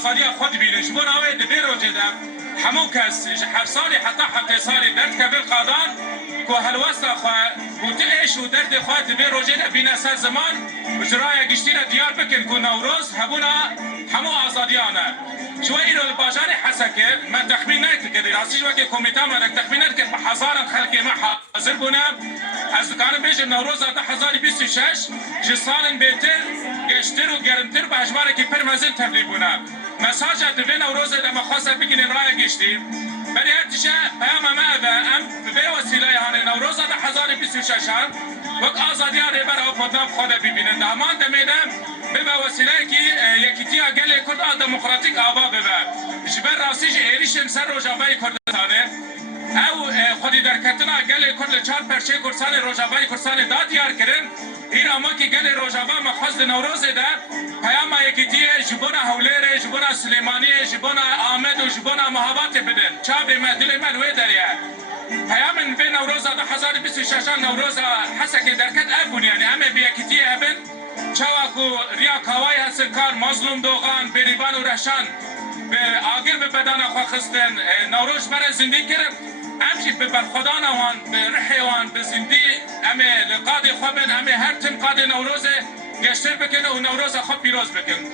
آزادی خود بینش بون آوه دبیر و جدم همون کس هر سالی حتی 7 سالی درد که بالقادان که هلوستا خواه بوده ایش و درد خواه دبیر و جده بینه سر زمان اجرای گشتی را دیار بکن که نوروز همونا همو آزادیانه شو ایرو الباجار حسكه ما تخمين كده راسي وقت كوميتا ما تخمين كده بحزار خلق ما حاضر بنا از كان بيج النوروز هذا 1026 جسال بيتر گشتر و گرمتر به اجمار که پر منزل تبلیغ بنا مساج ات نوروز لما خاصه بگین رای گشتی برای ارتشا پیام ما ام به وسیله هان نوروز هذا 1026 وقت آزادیان برای خودم خود ببینن دامان دمیدم به وسیله کی یکیتی اگل کرد دموکراتیک آوا ببه جبر راسیج ایریشن سر روجابای کردستانه او خودی در کتنا گل کرد 4 پرچه کردستان روجابای کردستان داد دیار کردن این اما که گل روجابا مخواست نوروز ده پیام یکیتی جبونا حولیر جبونا سلیمانی جبونا آمد و جبونا محابات بدن چا به دل من وی دریه پیام به نوروز ده 1026 نوروز حسک درکت ابون یعنی همه به یکیتی ابن چاواکو ریا کاوای هستن کار مظلوم دوغان بریبان و رشان به آگر به بدن خواه خستن نوروز برای زندگی کرد همچی به برخودان وان به رحی وان به زندگی همه لقاد خواه بین همه هر تن قاد نوروز گشتر بکنه و نوروز خواه پیروز بکن